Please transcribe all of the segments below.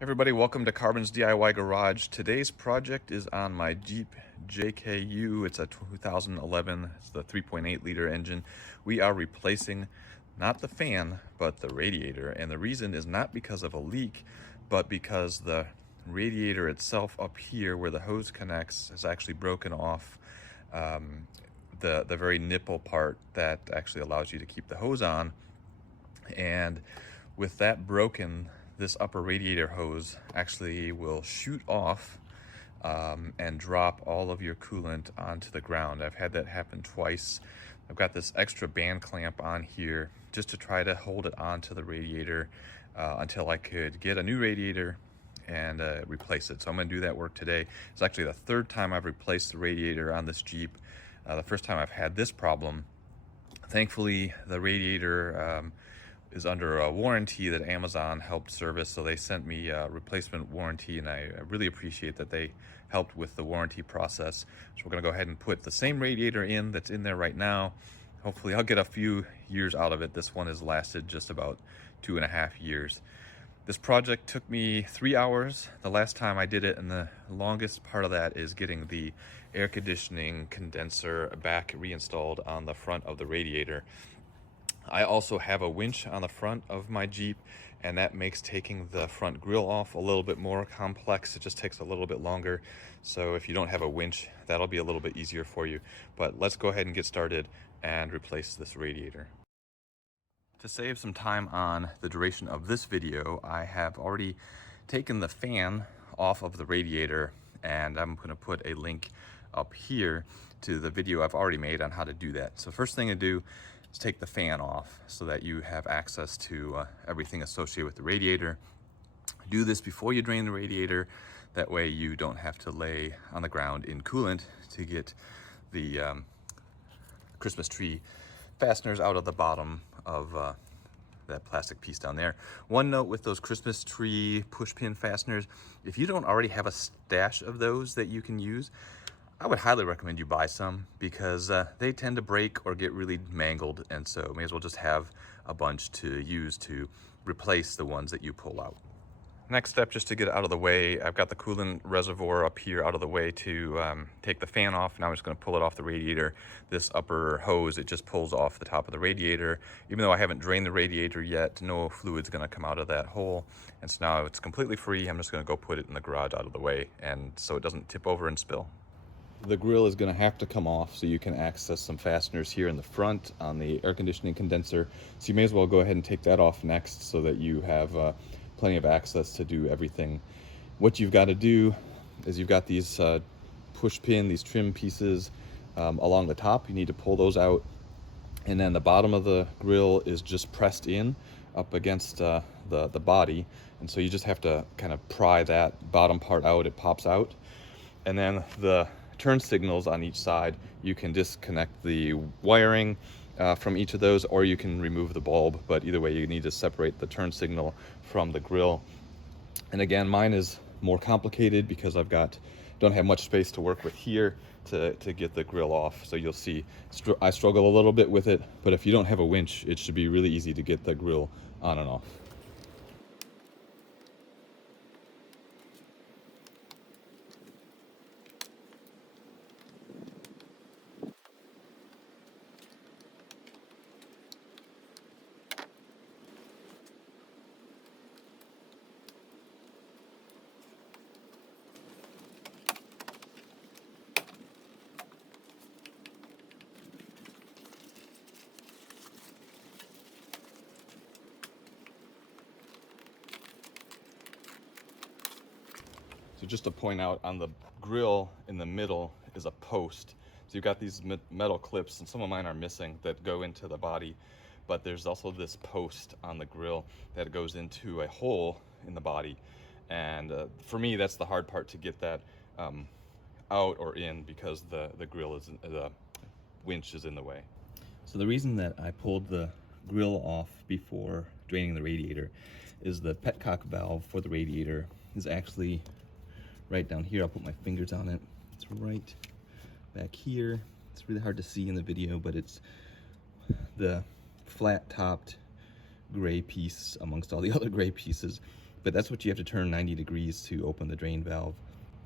Everybody, welcome to Carbon's DIY Garage. Today's project is on my Jeep JKU. It's a 2011, it's the 3.8 liter engine. We are replacing not the fan, but the radiator. And the reason is not because of a leak, but because the radiator itself up here where the hose connects is actually broken off. The very nipple part that actually allows you to keep the hose on. And with that broken, this upper radiator hose actually will shoot off and drop all of your coolant onto the ground. I've had that happen twice. I've got this extra band clamp on here just to try to hold it onto the radiator until I could get a new radiator and replace it. So I'm gonna do that work today. It's actually the third time I've replaced the radiator on this Jeep. The first time I've had this problem. Thankfully, the radiator is under a warranty that Amazon helped service, so they sent me a replacement warranty, and I really appreciate that they helped with the warranty process. So we're gonna go ahead and put the same radiator in that's in there right now. Hopefully I'll get a few years out of it. This one has lasted just about 2.5 years. This project took me 3 hours the last time I did it, and the longest part of that is getting the air conditioning condenser back reinstalled on the front of the radiator. I also have a winch on the front of my Jeep, and that makes taking the front grille off a little bit more complex. It just takes a little bit longer. So if you don't have a winch, that'll be a little bit easier for you. But let's go ahead and get started and replace this radiator. To save some time on the duration of this video, I have already taken the fan off of the radiator, and I'm going to put a link up here to the video I've already made on how to do that. So first thing to do is take the fan off so that you have access to everything associated with the radiator. Do this before you drain the radiator. That way you don't have to lay on the ground in coolant to get the Christmas tree fasteners out of the bottom of that plastic piece down there. One note with those Christmas tree push pin fasteners, if you don't already have a stash of those that you can use, I would highly recommend you buy some, because they tend to break or get really mangled, and so may as well just have a bunch to use to replace the ones that you pull out. Next step, just to get it out of the way, I've got the coolant reservoir up here out of the way to take the fan off. Now I'm just going to pull it off the radiator. This upper hose, it just pulls off the top of the radiator. Even though I haven't drained the radiator yet, no fluid's going to come out of that hole. And so now it's completely free. I'm just going to go put it in the garage out of the way, and so it doesn't tip over and spill. The grill is going to have to come off so you can access some fasteners here in the front on the air conditioning condenser. So you may as well go ahead and take that off next so that you have plenty of access to do everything. What you've got to do is you've got these push pin, these trim pieces along the top. You need to pull those out, and then the bottom of the grill is just pressed in up against the body, and so you just have to kind of pry that bottom part out. It pops out, and then the turn signals on each side, you can disconnect the wiring from each of those, or you can remove the bulb, but either way you need to separate the turn signal from the grill. And again, mine is more complicated because don't have much space to work with here to get the grill off. So you'll see I struggle a little bit with it, but if you don't have a winch, it should be really easy to get the grill on and off. So just to point out, on the grill in the middle is a post. So you've got these metal clips, and some of mine are missing, that go into the body, but there's also this post on the grill that goes into a hole in the body. And for me, that's the hard part, to get that out or in, because the winch is in the way. So the reason that I pulled the grill off before draining the radiator is the petcock valve for the radiator is actually right down here. I'll put my fingers on it. It's right back here. It's really hard to see in the video, but it's the flat-topped gray piece amongst all the other gray pieces but that's what you have to turn 90 degrees to open the drain valve.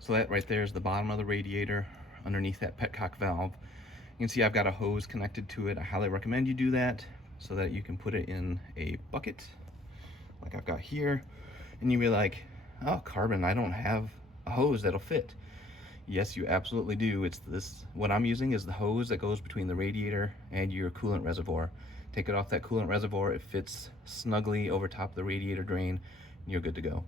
So that right there is the bottom of the radiator underneath that petcock valve. You can see I've got a hose connected to it. I highly recommend you do that so that you can put it in a bucket like I've got here. And you'll be like, oh, Carbon, I don't have a hose that'll fit. Yes, you absolutely do. It's this, what I'm using is the hose that goes between the radiator and your coolant reservoir. Take it off that coolant reservoir, it fits snugly over top of the radiator drain, and you're good to go.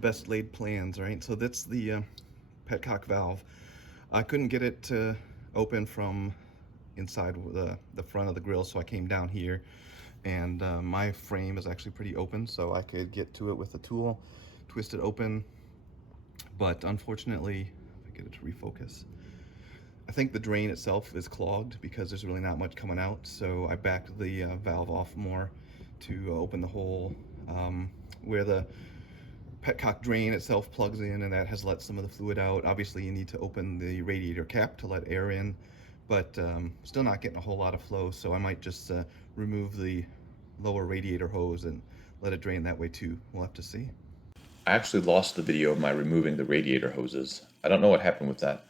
Best laid plans, right? So that's the petcock valve. I couldn't get it to open from inside the front of the grill, so I came down here, and my frame is actually pretty open, so I could get to it with a tool, twist it open. But unfortunately, if I get it to refocus, I think the drain itself is clogged because there's really not much coming out, so I backed the valve off more to open the hole where the petcock drain itself plugs in, and that has let some of the fluid out. Obviously you need to open the radiator cap to let air in, but still not getting a whole lot of flow, so I might just remove the lower radiator hose and let it drain that way too. We'll have to see. I actually lost the video of my removing the radiator hoses. I don't know what happened with that.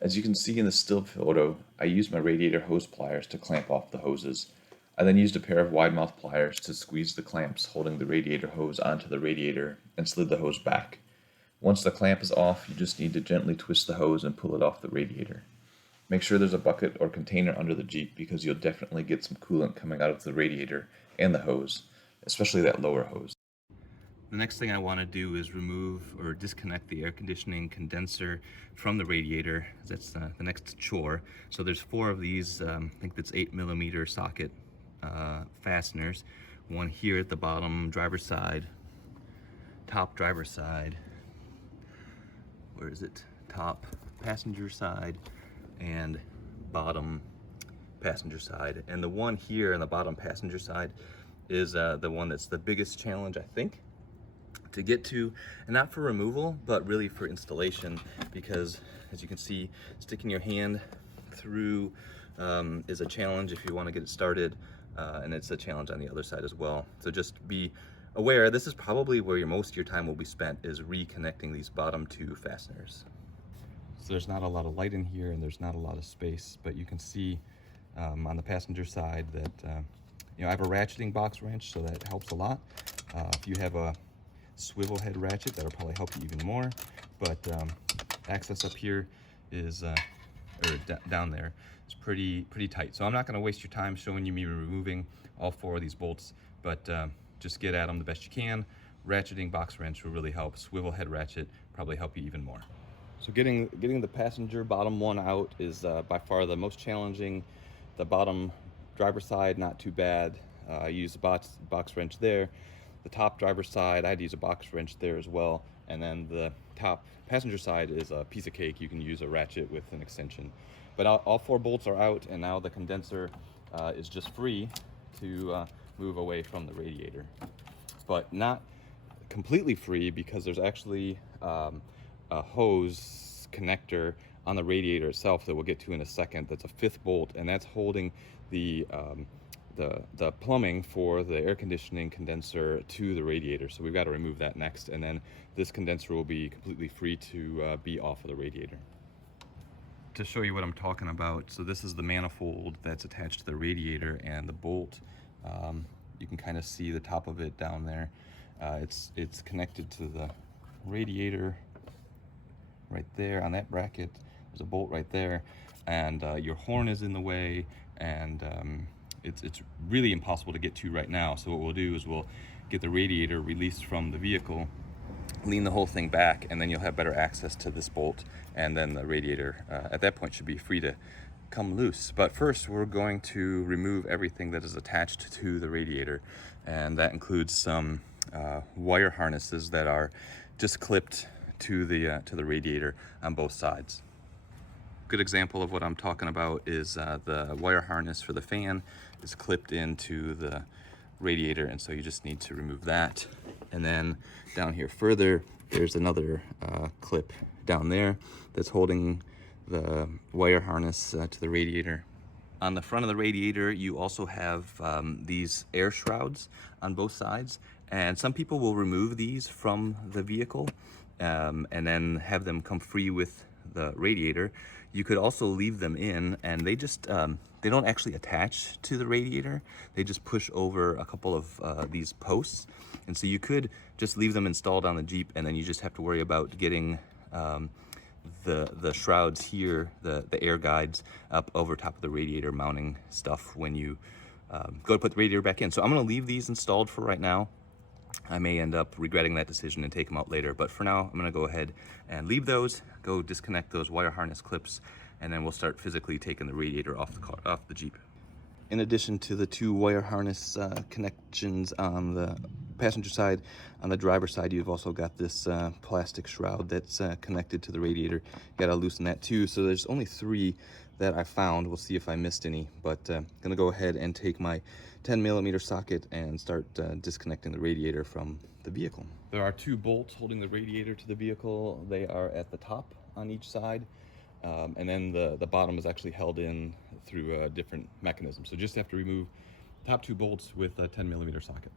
As you can see in the still photo, I used my radiator hose pliers to clamp off the hoses. I then used a pair of wide mouth pliers to squeeze the clamps holding the radiator hose onto the radiator and slid the hose back. Once the clamp is off, you just need to gently twist the hose and pull it off the radiator. Make sure there's a bucket or container under the Jeep because you'll definitely get some coolant coming out of the radiator and the hose, especially that lower hose. The next thing I want to do is remove or disconnect the air conditioning condenser from the radiator. That's the next chore. So there's 4 of these, I think that's 8mm socket fasteners. One here at the bottom driver's side, top driver's side, where is it? Top passenger side, and bottom passenger side. And the one here on the bottom passenger side is the one that's the biggest challenge, I think, to get to, and not for removal, but really for installation, because as you can see, sticking your hand through is a challenge if you want to get it started, and it's a challenge on the other side as well. So just be aware, this is probably where most of your time will be spent, is reconnecting these bottom 2 fasteners. So there's not a lot of light in here and there's not a lot of space, but you can see on the passenger side that you know, I have a ratcheting box wrench, so that helps a lot. If you have a swivel head ratchet, that'll probably help you even more, but access up here is down there is pretty tight. So I'm not going to waste your time showing you me removing all 4 of these bolts, but just get at them the best you can. Ratcheting box wrench will really help. Swivel head ratchet probably help you even more. So getting the passenger bottom one out is by far the most challenging. The bottom driver's side, not too bad. I use a box wrench there. The top driver's side, I had to use a box wrench there as well. And then the top passenger side is a piece of cake. You can use a ratchet with an extension. But all 4 bolts are out, and now the condenser is just free to move away from the radiator. But not completely free, because there's actually a hose connector on the radiator itself that we'll get to in a second. That's a 5th bolt, and that's holding the plumbing for the air conditioning condenser to the radiator. So we've got to remove that next, and then this condenser will be completely free to be off of the radiator. To show you what I'm talking about, so this is the manifold that's attached to the radiator, and the bolt, you can kind of see the top of it down there. It's connected to the radiator right there on that bracket. There's a bolt right there, and your horn is in the way, and it's really impossible to get to right now. So what we'll do is we'll get the radiator released from the vehicle, lean the whole thing back, and then you'll have better access to this bolt, and then the radiator at that point should be free to come loose. But first we're going to remove everything that is attached to the radiator, and that includes some wire harnesses that are just clipped to the radiator on both sides. Good example of what I'm talking about is the wire harness for the fan is clipped into the radiator, and so you just need to remove that. And then down here further, there's another clip down there that's holding the wire harness to the radiator. On the front of the radiator, you also have these air shrouds on both sides, and some people will remove these from the vehicle and then have them come free with the radiator. You could also leave them in, and they just they don't actually attach to the radiator. They just push over a couple of these posts, and so you could just leave them installed on the Jeep, and then you just have to worry about getting the shrouds here, the air guides up over top of the radiator, mounting stuff when you go to put the radiator back in. So I'm going to leave these installed for right now. I may end up regretting that decision and take them out later, but for now I'm going to go ahead and leave those, go disconnect those wire harness clips, and then we'll start physically taking the radiator off the Jeep. In addition to the two wire harness connections on the passenger side, on the driver's side you've also got this plastic shroud that's connected to the radiator. You gotta loosen that too. So there's only 3 that I found. We'll see if I missed any, but gonna go ahead and take my 10mm socket and start disconnecting the radiator from the vehicle. There are 2 bolts holding the radiator to the vehicle. They are at the top on each side. And then the bottom is actually held in through a different mechanism. So just have to remove top 2 bolts with a 10mm socket.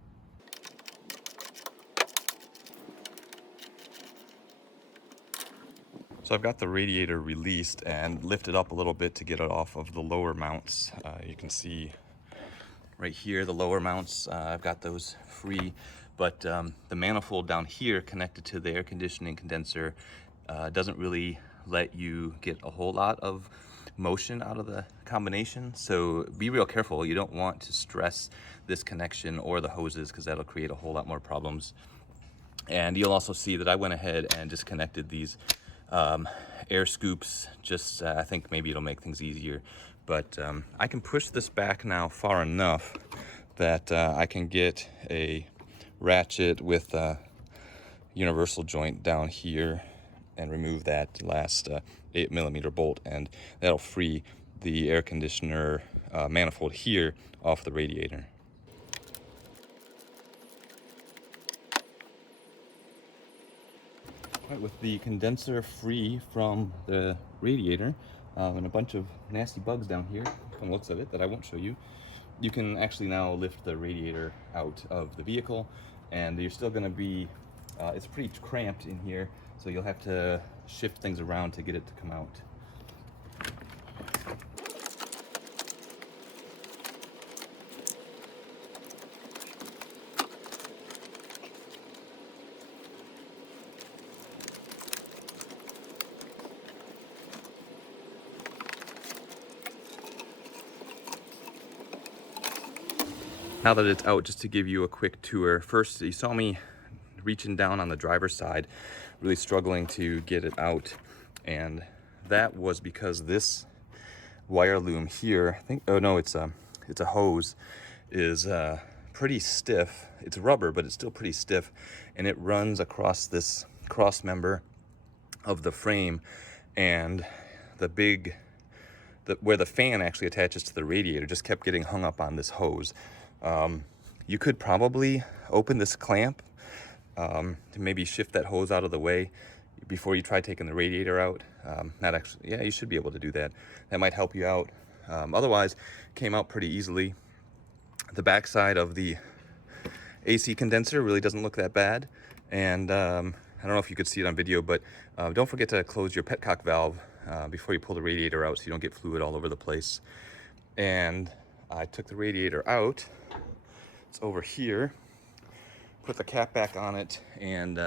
So I've got the radiator released and lifted up a little bit to get it off of the lower mounts. You can see right here the lower mounts, I've got those free, but the manifold down here connected to the air conditioning condenser doesn't really let you get a whole lot of motion out of the combination, so be real careful. You don't want to stress this connection or the hoses, because that'll create a whole lot more problems. And you'll also see that I went ahead and disconnected these air scoops. Just I think maybe it'll make things easier, but I can push this back now far enough that I can get a ratchet with a universal joint down here and remove that last 8mm bolt, and that'll free the air conditioner manifold here off the radiator. All right, with the condenser free from the radiator and a bunch of nasty bugs down here from the looks of it that I won't show you, you can actually now lift the radiator out of the vehicle, and you're still going to be it's pretty cramped in here, so you'll have to shift things around to get it to come out. Now that it's out, just to give you a quick tour. First, you saw me reaching down on the driver's side, really struggling to get it out, and that was because this wire loom here, I think, oh no, it's a hose, is pretty stiff. It's rubber, but it's still pretty stiff, and it runs across this cross member of the frame, and where the fan actually attaches to the radiator just kept getting hung up on this hose. You could probably open this clamp to maybe shift that hose out of the way before you try taking the radiator out. Not actually, yeah, you should be able to do that. That might help you out. Otherwise, came out pretty easily. The backside of the AC condenser really doesn't look that bad, and I don't know if you could see it on video, but don't forget to close your petcock valve before you pull the radiator out so you don't get fluid all over the place. And I took the radiator out. It's over here. Put the cap back on it and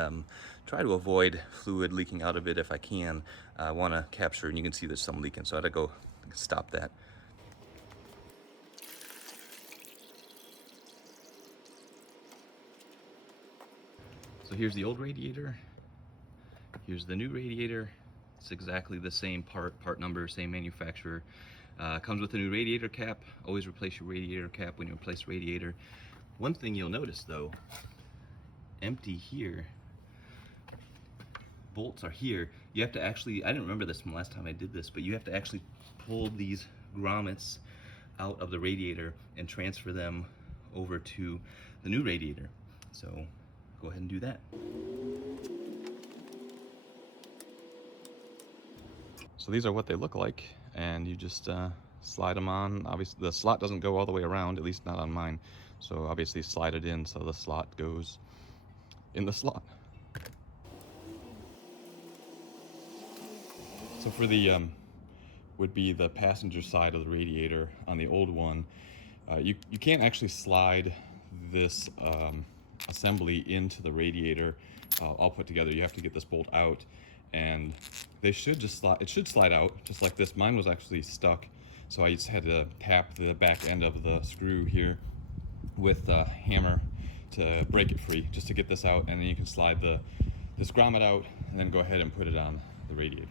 try to avoid fluid leaking out of it if I can. I want to capture, and you can see there's some leaking, so I had to go stop that. So here's the old radiator. Here's the new radiator. It's exactly the same part number, same manufacturer. Comes with a new radiator cap. Always replace your radiator cap when you replace radiator. One thing you'll notice though, empty here, bolts are here, you have to actually, I didn't remember this from last time I did this, but you have to actually pull these grommets out of the radiator and transfer them over to the new radiator. So go ahead and do that. So these are what they look like, and you just slide them on. Obviously the slot doesn't go all the way around, at least not on mine. So obviously slide it in so the slot goes in the slot. So for the would be the passenger side of the radiator on the old one, you can't actually slide this assembly into the radiator all put together. You have to get this bolt out, and they should just slide, it should slide out just like this. Mine was actually stuck, so I just had to tap the back end of the screw here with a hammer to break it free, just to get this out, and then you can slide this grommet out and then go ahead and put it on the radiator.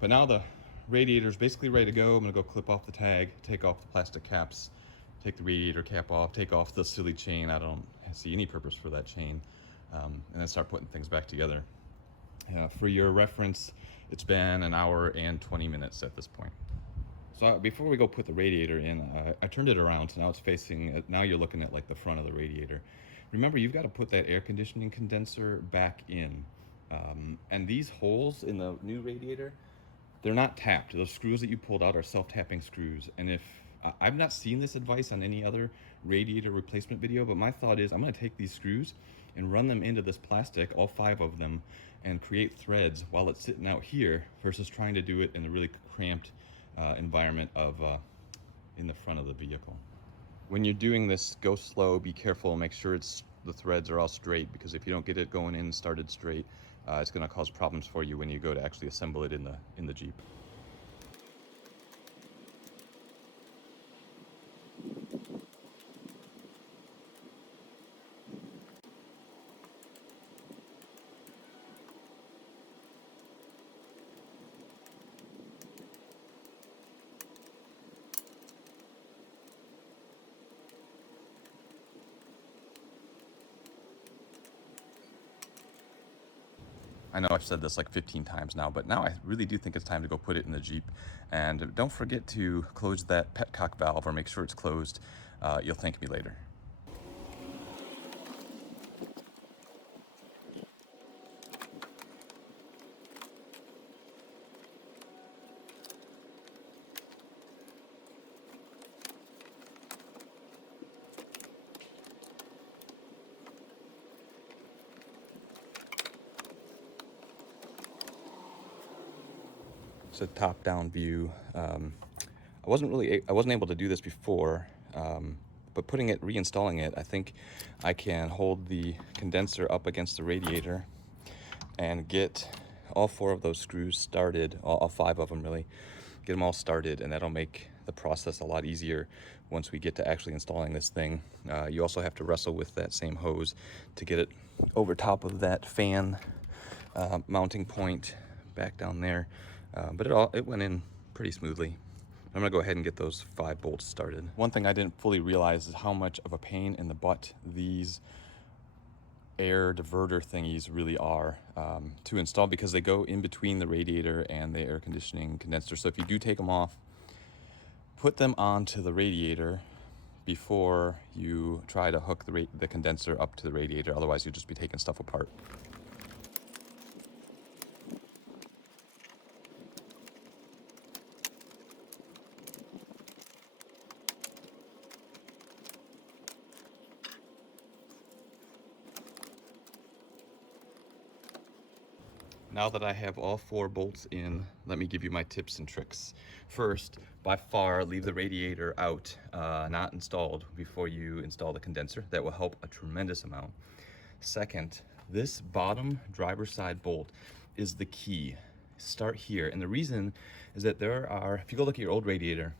But now the radiator is basically ready to go. I'm gonna go clip off the tag, take off the plastic caps, take the radiator cap off, take off the silly chain. I don't see any purpose for that chain, and then start putting things back together. For your reference, it's been an hour and 20 minutes at this point. So before we go put the radiator in, I turned it around, so now it's facing, now you're looking at like the front of the radiator. Remember, you've got to put that air conditioning condenser back in. And these holes in the new radiator, they're not tapped. Those screws that you pulled out are self-tapping screws. And if I've not seen this advice on any other radiator replacement video, but my thought is I'm gonna take these screws and run them into this plastic, all 5 of them, and create threads while it's sitting out here versus trying to do it in a really cramped environment of in the front of the vehicle. When you're doing this, go slow, be careful, make sure the threads are all straight, because if you don't get it going in started straight, it's going to cause problems for you when you go to actually assemble it in the Jeep. I know I've said this like 15 times now, but now I really do think it's time to go put it in the Jeep. And don't forget to close that petcock valve, or make sure it's closed. You'll thank me later. It's a top-down view. I wasn't able to do this before, but reinstalling it, I think I can hold the condenser up against the radiator and get all 4 of those screws started, all 5 of them really, get them all started, and that'll make the process a lot easier once we get to actually installing this thing. You also have to wrestle with that same hose to get it over top of that fan mounting point back down there. But it went in pretty smoothly. I'm gonna go ahead and get those 5 bolts started. One thing I didn't fully realize is how much of a pain in the butt these air diverter thingies really are to install, because they go in between the radiator and the air conditioning condenser. So if you do take them off, put them onto the radiator before you try to hook the condenser up to the radiator. Otherwise, you'll just be taking stuff apart. Now that I have all 4 bolts in, let me give you my tips and tricks. First, by far, leave the radiator out, not installed, before you install the condenser. That will help a tremendous amount. Second, this bottom driver's side bolt is the key. Start here, and the reason is that there are, if you go look at your old radiator,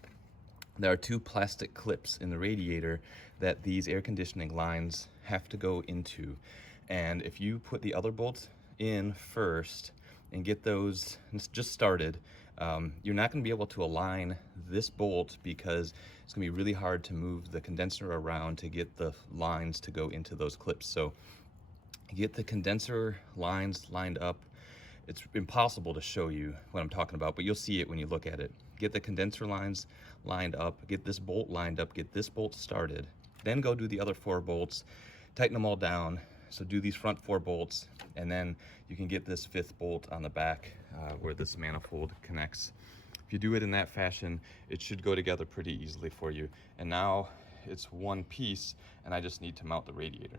there are 2 plastic clips in the radiator that these air conditioning lines have to go into. And if you put the other bolts in first and get those just started, You're not going to be able to align this bolt because it's going to be really hard to move the condenser around to get the lines to go into those clips. So get the condenser lines lined up. It's impossible to show you what I'm talking about, but you'll see it when you look at it. Get the condenser lines lined up, get this bolt lined up, get this bolt started, then go do the other 4 bolts, tighten them all down. So do these front 4 bolts, and then you can get this 5th bolt on the back where this manifold connects. If you do it in that fashion, it should go together pretty easily for you. And now it's one piece, and I just need to mount the radiator.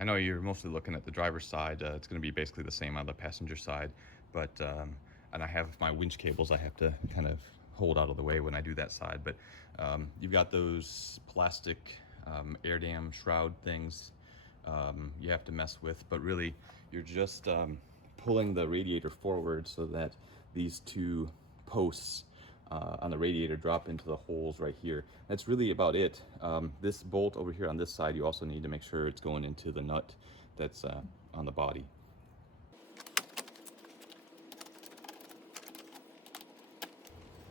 I know you're mostly looking at the driver's side. It's going to be basically the same on the passenger side, but and I have my winch cables I have to kind of hold out of the way when I do that side. But you've got those plastic air dam shroud things you have to mess with, but really you're just pulling the radiator forward so that these 2 posts on the radiator drop into the holes right here. That's really about it. This bolt over here on this side, you also need to make sure it's going into the nut that's on the body.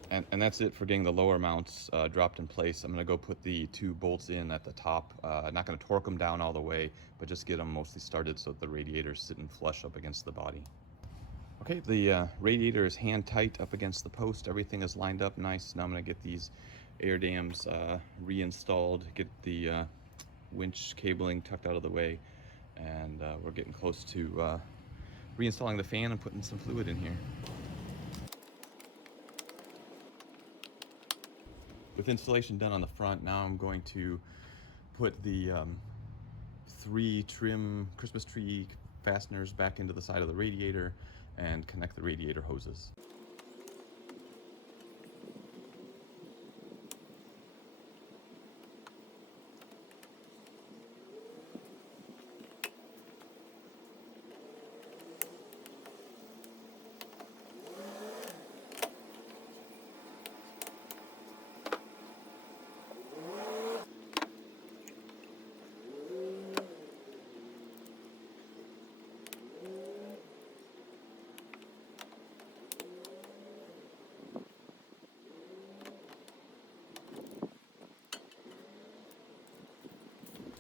And that's it for getting the lower mounts dropped in place. I'm going to go put the 2 bolts in at the top. Not going to torque them down all the way, but just get them mostly started so that the radiator's sitting flush up against the body. Okay, the radiator is hand tight up against the post. Everything is lined up nice. Now I'm going to get these air dams reinstalled, get the winch cabling tucked out of the way, and we're getting close to reinstalling the fan and putting some fluid in here. With installation done on the front, now I'm going to put the 3 trim Christmas tree fasteners back into the side of the radiator and connect the radiator hoses.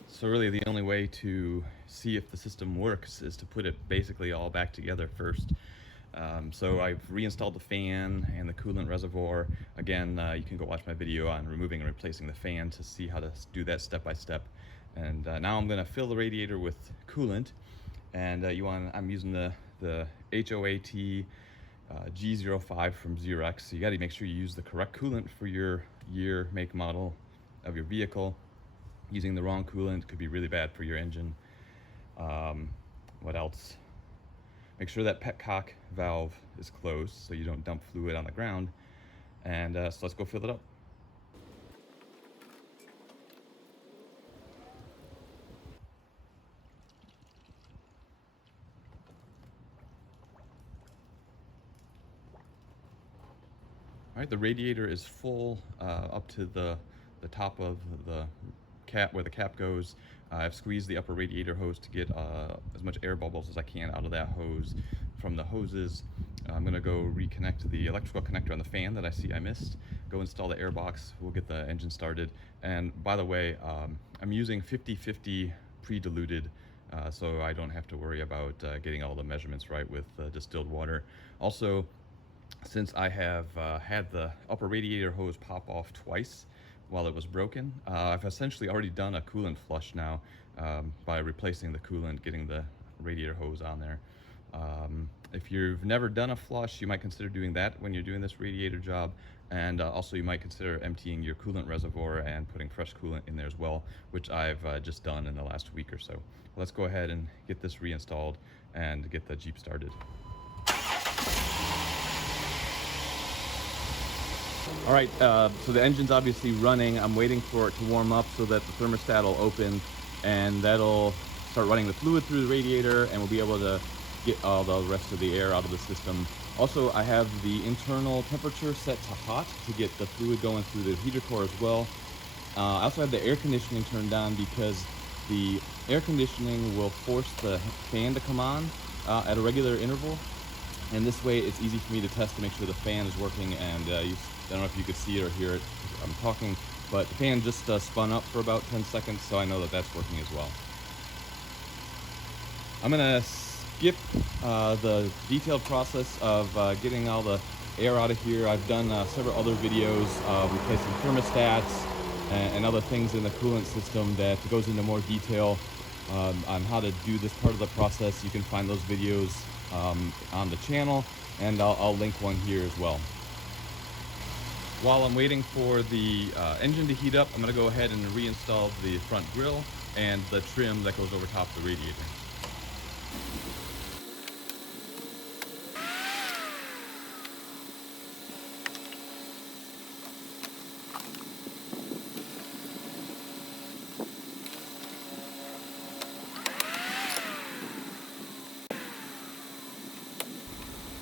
So really the only way to see if the system works is to put it basically all back together first. So I've reinstalled the fan and the coolant reservoir. Again, you can go watch my video on removing and replacing the fan to see how to do that step by step. And now I'm going to fill the radiator with coolant. And I'm using the HOAT G05 from Xerox. So you got to make sure you use the correct coolant for your year, make, model of your vehicle. Using the wrong coolant could be really bad for your engine. What else? Make sure that petcock valve is closed so you don't dump fluid on the ground. And so let's go fill it up. All right, the radiator is full up to the top of the cap, where the cap goes. I've squeezed the upper radiator hose to get as much air bubbles as I can out of that hose from the hoses. I'm going to go reconnect the electrical connector on the fan that I see I missed. Go install the air box. We'll get the engine started. And by the way, I'm using 50/50 pre-diluted, so I don't have to worry about getting all the measurements right with distilled water. Also, since I have had the upper radiator hose pop off twice while it was broken, I've essentially already done a coolant flush now by replacing the coolant, getting the radiator hose on there. If you've never done a flush, you might consider doing that when you're doing this radiator job, and also you might consider emptying your coolant reservoir and putting fresh coolant in there as well, which I've just done in the last week or so. Let's go ahead and get this reinstalled and get the Jeep started. All right, so the engine's obviously running. I'm waiting for it to warm up so that the thermostat will open, and that'll start running the fluid through the radiator, and we'll be able to get all the rest of the air out of the system. Also, I have the internal temperature set to hot to get the fluid going through the heater core as well. I also have the air conditioning turned on because the air conditioning will force the fan to come on at a regular interval. And this way it's easy for me to test to make sure the fan is working. And I don't know if you could see it or hear it, I'm talking, but the fan just spun up for about 10 seconds, so I know that that's working as well. I'm gonna skip the detailed process of getting all the air out of here. I've done several other videos replacing thermostats and other things in the coolant system that goes into more detail on how to do this part of the process. You can find those videos on the channel, and I'll link one here as well. While I'm waiting for the engine to heat up, I'm going to go ahead and reinstall the front grille and the trim that goes over top of the radiator.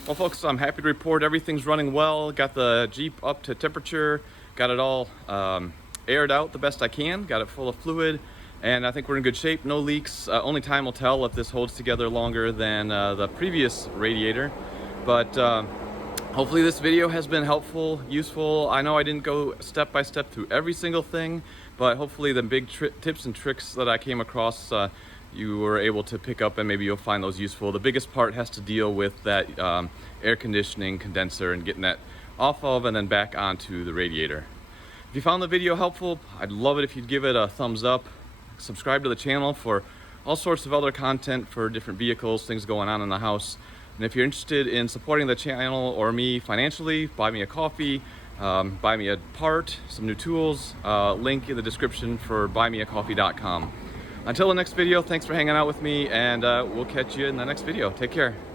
Well folks, I'm happy to report everything's running well. Got the Jeep up to temperature, got it all aired out the best I can, got it full of fluid, and I think we're in good shape, no leaks. Only time will tell if this holds together longer than the previous radiator. But hopefully this video has been helpful, useful. I know I didn't go step by step through every single thing, but hopefully the big tips and tricks that I came across you were able to pick up, and maybe you'll find those useful. The biggest part has to deal with that air conditioning condenser and getting that off of and then back onto the radiator. If you found the video helpful, I'd love it if you'd give it a thumbs up. Subscribe to the channel for all sorts of other content for different vehicles, things going on in the house. And if you're interested in supporting the channel or me financially, buy me a coffee, buy me a part, some new tools, link in the description for buymeacoffee.com. Until the next video, thanks for hanging out with me, and we'll catch you in the next video. Take care.